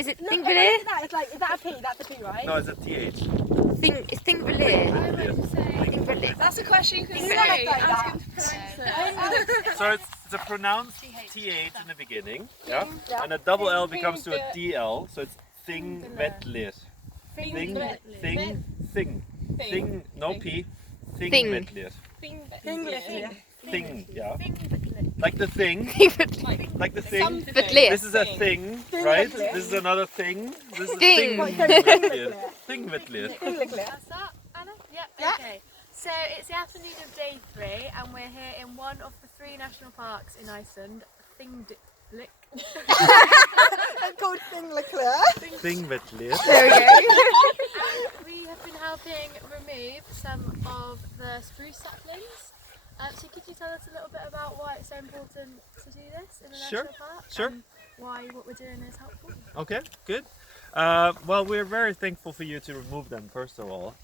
is it Thingvellir? Is that a P? That's a P, right? No, it's a TH. It's Thingvellir. Thingvellir. That's a question you can say. Ask him to pronounce it. So it's a pronounced TH in the beginning, yeah? And a double L becomes to a DL, so it's Thingvellir. Thing, no P, Thingvellir. Thing, yeah. Like the thing, like the thing. This is a thing, right? This is another thing. This is a Thingvellir. Thingvellir. That's that, Anna? Yeah, okay. So it's the afternoon of day 3 and we're here in one of the 3 national parks in Iceland, Thingvellir. It's called Thingvellir. Thingvellir. There we go. And we have been helping remove some of the spruce saplings. So could you tell us a little bit about why it's so important to do this in the national park? Sure. And why what we're doing is helpful? Okay, good. Well, we're very thankful for you to remove them, first of all.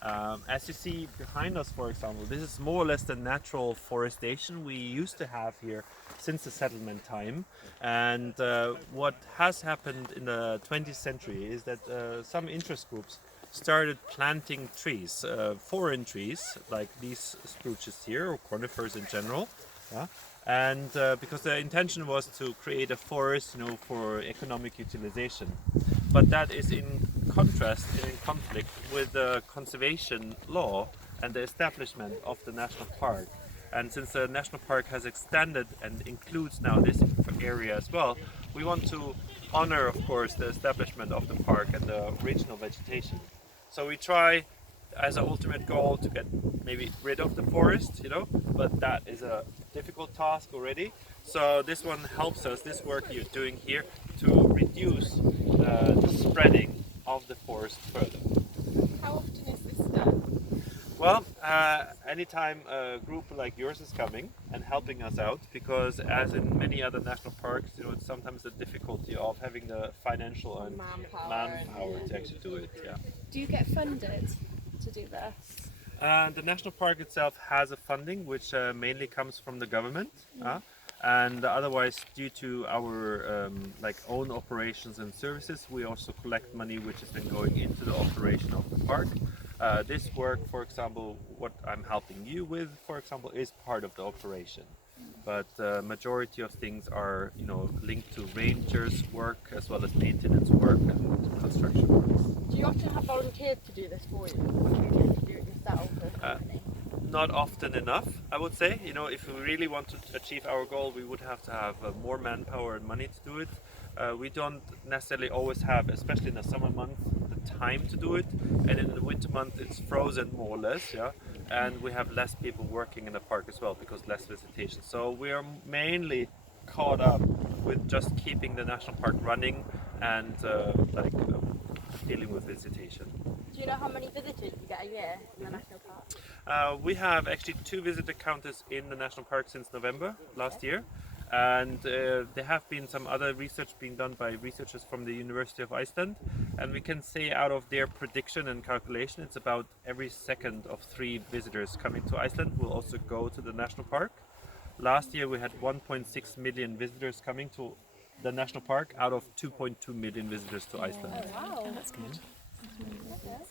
As you see behind us, for example, this is more or less the natural forestation we used to have here since the settlement time. And what has happened in the 20th century is that some interest groups started planting trees, foreign trees, like these spruces here, or conifers in general. Yeah? And because the intention was to create a forest, for economic utilization. But that is in contrast and in conflict with the conservation law and the establishment of the national park. And since the national park has extended and includes now this area as well, we want to honor, of course, the establishment of the park and the original vegetation. So we try as an ultimate goal to get maybe rid of the forest, but that is a difficult task already. So this one helps us, this work you're doing here, to reduce the spreading of the forest further. How often is this done? Well, anytime a group like yours is coming and helping us out, because as in many other national parks, it's sometimes a difficulty of having the financial and manpower to actually do it. Yeah. Do you get funded to do this? The national park itself has a funding which mainly comes from the government, and otherwise, due to our own operations and services, we also collect money which is then going into the operation of the park. This work, for example, what I'm helping you with, for example, is part of the operation. But the majority of things are, linked to rangers' work as well as maintenance work and construction works. Do you often have volunteers to do this for you? Or do you tend to do it yourself? Not often enough, I would say. If we really want to achieve our goal, we would have to have more manpower and money to do it. We don't necessarily always have, especially in the summer month, the time to do it, and in the winter month it's frozen more or less, and we have less people working in the park as well because less visitation. So we are mainly caught up with just keeping the national park running and dealing with visitation. Do you know how many visitors you get a year in the national park? We have actually 2 visitor counters in the national park since November last year. And there have been some other research being done by researchers from the University of Iceland, and we can say out of their prediction and calculation it's about every second of 3 visitors coming to Iceland will also go to the national park. Last year we had 1.6 million visitors coming to the national park out of 2.2 million visitors to Iceland. Oh wow, that's good.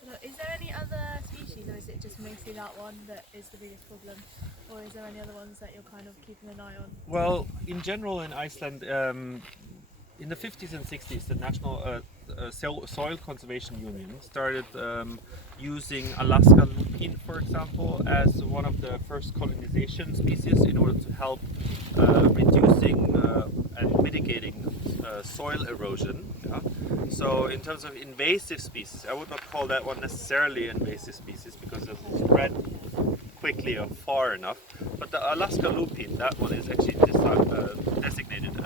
So is there any other species, or is it just mostly that one that is the biggest problem, or is there any other ones that you're kind of keeping an eye on? Well, in general in Iceland, in the 50s and 60s, the National Soil Conservation Union started using Alaska lupine, for example, as one of the first colonization species in order to help reducing and mitigating soil erosion. Yeah? So in terms of invasive species, I would not call that one necessarily invasive species because it doesn't spread quickly or far enough. But the Alaska lupine, that one is actually designated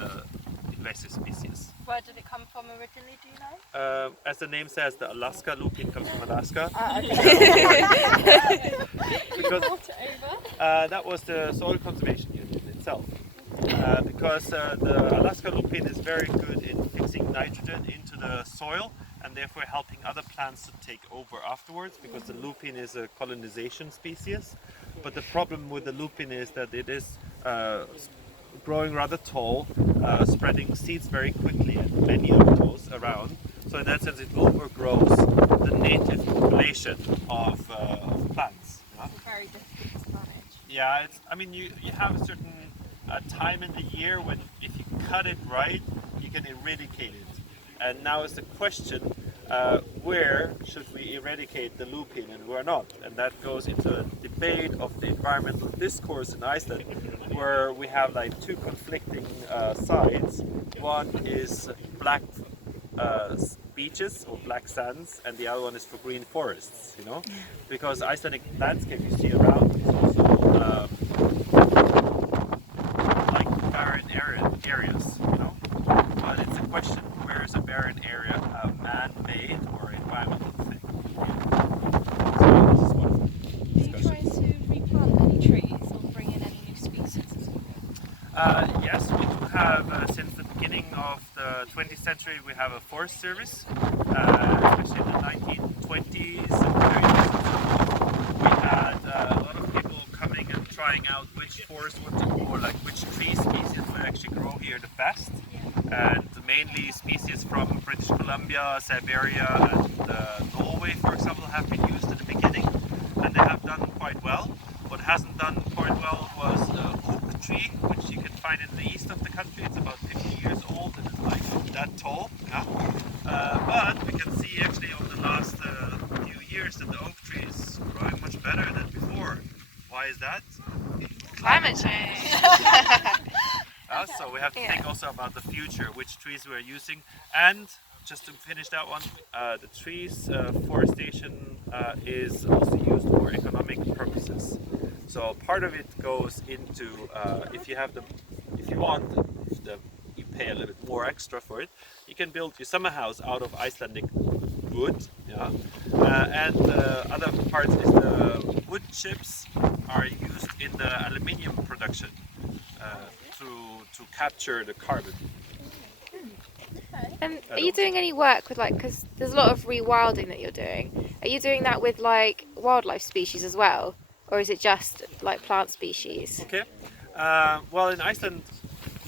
invasive species. Where did it come from originally, do you know? As the name says, the Alaska lupine comes from Alaska. Because that was the Soil Conservation Union itself. Because the Alaska lupine is very good in fixing nitrogen into the soil and therefore helping other plants to take over afterwards, because the lupine is a colonization species. But the problem with the lupine is that it is growing rather tall, spreading seeds very quickly, and many of those around. So in that sense, it overgrows the native population of plants. Yeah? It's very difficult to manage. Yeah, I mean, you have a certain time in the year when if you cut it right, you can eradicate it. And now is the question, where should we eradicate the lupin and where not? And that goes into a debate of the environmental discourse in Iceland, where we have like two conflicting sides. One is black beaches or black sands, and the other one is for green forests, you know, because Icelandic landscape you see around is also like barren areas, you know. But it's a question: where is a barren area a man-made or environmental thing? So this is one Are you trying to replant any trees or bring in any new species? Yes, we do have, since the beginning of the 20th century, we have a forest service, especially in the 1920s and 30s. We had a lot of people coming and trying out which forest or like which tree species would actually grow here the best. And mainly species from British Columbia, Siberia and Norway, for example, have been used in the beginning, and they have done quite well. What hasn't done quite well was the oak tree, which you can find in the east of the country. It's about 50 years old and it's like that tall. Yeah. But we can see actually over the last few years that the oak tree is growing much better than before. Why is that? Climate change. So we have to think also about the future, which trees we are using, and just to finish that one, the trees forestation is also used for economic purposes. So part of it goes into if you pay a little bit more extra for it, you can build your summer house out of Icelandic wood, yeah. And the other part is the wood chips are used in the aluminium production. To capture the carbon. Are you doing any work with because there's a lot of rewilding that you're doing? Are you doing that with like wildlife species as well, or is it just like plant species? Okay. Well, in Iceland,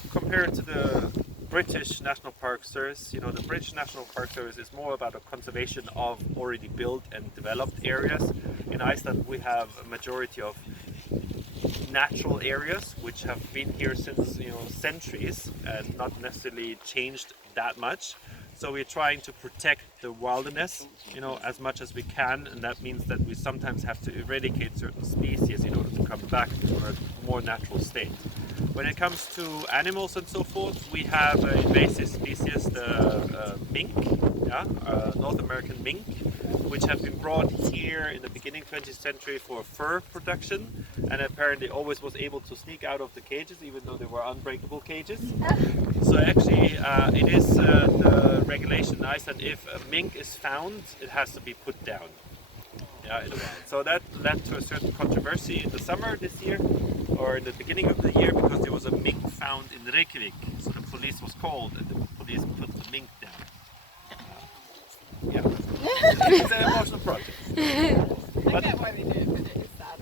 compared to the British National Park Service, you know, the British National Park Service is more about the conservation of already built and developed areas. In Iceland, we have a majority of natural areas which have been here since, you know, centuries and not necessarily changed that much. So we're trying to protect the wilderness, you know, as much as we can, and that means that we sometimes have to eradicate certain species in order to come back to a more natural state. When it comes to animals and so forth, we have invasive species, the mink, yeah, North American mink, which have been brought here in the beginning 20th century for fur production, and apparently always was able to sneak out of the cages, even though they were unbreakable cages. So actually, it is the regulation in Iceland: if a mink is found, it has to be put down. Yeah, in the wild. So that led to a certain controversy in the summer this year, or in the beginning of the year, because there was a mink found in Reykjavik. So the police was called, and the police put the mink down. Yeah, it's an emotional project. I get why they do it, but it is sad.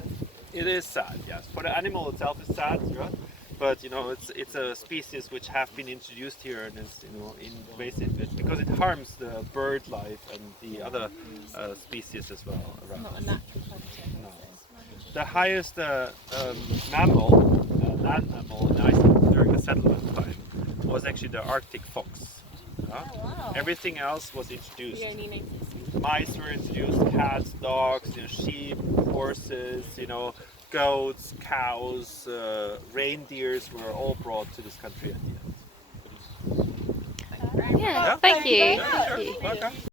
It is sad, yes. For the animal itself, it's sad, right? But you know, it's a species which have been introduced here and is, you know, invasive because it harms the bird life and the other species as well around. Not a natural predator. No. The highest mammal, land mammal in Iceland during the settlement time was actually the Arctic fox. Oh, wow. Everything else was introduced. The only native species. Mice were introduced, cats, dogs, you know, sheep, horses, you know, goats, cows, reindeers were all brought to this country at the end. Yeah, thank you. Yeah, Thank sure. you. Welcome.